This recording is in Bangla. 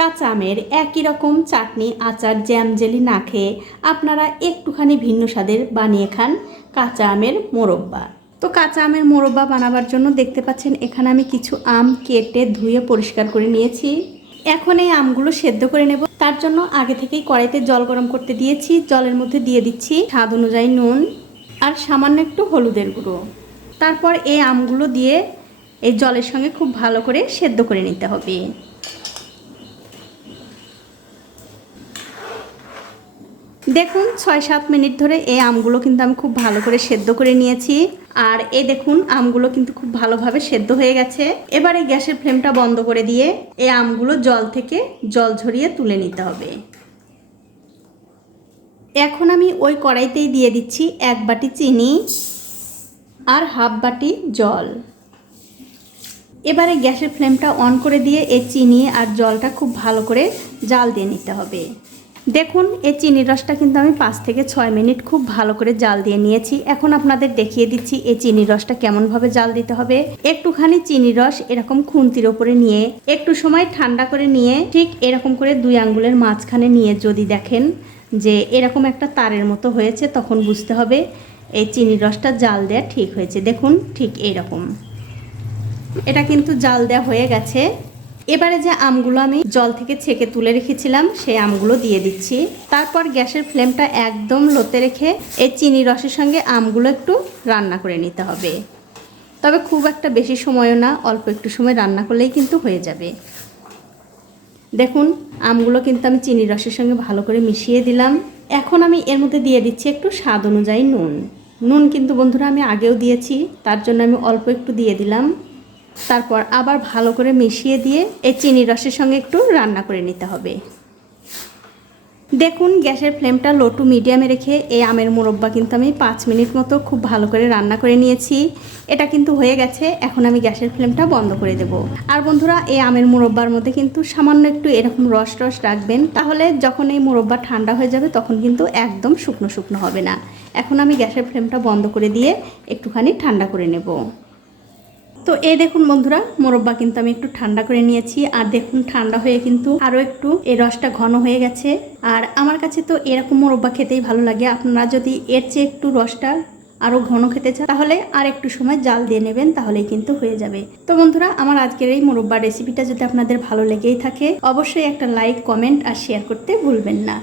কাঁচা আমের একই রকম চাটনি, আচার, জ্যাম জেলি না খেয়ে আপনারা একটুখানি ভিন্ন স্বাদের বানিয়ে খান কাঁচা আমের মোরব্বা। তো কাঁচা আমের মোরব্বা বানাবার জন্য দেখতে পাচ্ছেন, এখানে আমি কিছু আম কেটে ধুয়ে পরিষ্কার করে নিয়েছি। এখন এই আমগুলো সেদ্ধ করে নেব। তার জন্য আগে থেকেই কড়াইতে জল গরম করতে দিয়েছি। জলের মধ্যে দিয়ে দিচ্ছি স্বাদ অনুযায়ী নুন আর সামান্য একটু হলুদের গুঁড়ো। তারপর এই আমগুলো দিয়ে এই জলের সঙ্গে খুব ভালো করে সেদ্ধ করে নিতে হবে। দেখুন, ছয় সাত মিনিট ধরে এই আমগুলো কিন্তু আমি খুব ভালো করে সেদ্ধ করে নিয়েছি। আর এই দেখুন, আমগুলো কিন্তু খুব ভালোভাবে সেদ্ধ হয়ে গেছে। এবারে গ্যাসের ফ্লেমটা বন্ধ করে দিয়ে এই আমগুলো জল থেকে জল ঝরিয়ে তুলে নিতে হবে। এখন আমি ওই কড়াইতেই দিয়ে দিচ্ছি এক বাটি চিনি আর হাফ বাটি জল। এবারে গ্যাসের ফ্লেমটা অন করে দিয়ে এই চিনি আর জলটা খুব ভালো করে জাল দিয়ে নিতে হবে। দেখুন, এই চিনির রসটা কিন্তু আমি পাঁচ থেকে ছয় মিনিট খুব ভালো করে জাল দিয়ে নিয়েছি। এখন আপনাদের দেখিয়ে দিচ্ছি এই চিনির রসটা কেমনভাবে জাল দিতে হবে। একটুখানি চিনির রস এরকম খুন্তির ওপরে নিয়ে, একটু সময় ঠান্ডা করে নিয়ে, ঠিক এরকম করে দুই আঙ্গুলের মাঝখানে নিয়ে যদি দেখেন যে এরকম একটা তারের মতো হয়েছে, তখন বুঝতে হবে এই চিনির রসটা জাল দেওয়া ঠিক হয়েছে। দেখুন, ঠিক এইরকম। এটা কিন্তু জাল দেওয়া হয়ে গেছে। এবারে যে আমগুলো আমি জল থেকে ছেঁকে তুলে রেখেছিলাম, সেই আমগুলো দিয়ে দিচ্ছি। তারপর গ্যাসের ফ্লেমটা একদম লোতে রেখে এই চিনি রসের সঙ্গে আমগুলো একটু রান্না করে নিতে হবে। তবে খুব একটা বেশি সময়ও না, অল্প একটু সময় রান্না করলেই কিন্তু হয়ে যাবে। দেখুন, আমগুলো কিন্তু আমি চিনি রসের সঙ্গে ভালো করে মিশিয়ে দিলাম। এখন আমি এর মধ্যে দিয়ে দিচ্ছি একটু স্বাদ অনুযায়ী নুন। নুন কিন্তু বন্ধুরা আমি আগেও দিয়েছি, তার জন্য আমি অল্প একটু দিয়ে দিলাম। তারপর আবার ভালো করে মিশিয়ে দিয়ে এই চিনি রসের সঙ্গে একটু রান্না করে নিতে হবে। দেখুন, গ্যাসের ফ্লেমটা লো টু মিডিয়ামে রেখে এই আমের মুরব্বা কিন্তু আমি পাঁচ মিনিট মতো খুব ভালো করে রান্না করে নিয়েছি। এটা কিন্তু হয়ে গেছে, এখন আমি গ্যাসের ফ্লেমটা বন্ধ করে দেব। আর বন্ধুরা, এই আমের মুরব্বার মধ্যে কিন্তু সামান্য একটু এরকম রস রস রাখবেন, তাহলে যখন এই মুরব্বা ঠান্ডা হয়ে যাবে তখন কিন্তু একদম শুকনো শুকনো হবে না। এখন আমি গ্যাসের ফ্লেমটা বন্ধ করে দিয়ে একটুখানি ঠান্ডা করে নেব। তো এই দেখুন বন্ধুরা, মোরব্বা কিন্তু আমি একটু ঠান্ডা করে নিয়েছি, আর দেখুন ঠান্ডা হয়ে কিন্তু আরও একটু এই রসটা ঘন হয়ে গেছে। আর আমার কাছে তো এরকম মোরব্বা খেতেই ভালো লাগে, আপনারা যদি এর চেয়ে একটু রসটা আরও ঘন খেতে চান, তাহলে আর একটু সময় জাল দিয়ে নেবেন, তাহলেই কিন্তু হয়ে যাবে। তো বন্ধুরা, আমার আজকের এই মোরব্বা রেসিপিটা যদি আপনাদের ভালো লেগেই থাকে, অবশ্যই একটা লাইক, কমেন্ট, আর শেয়ার করতে ভুলবেন না।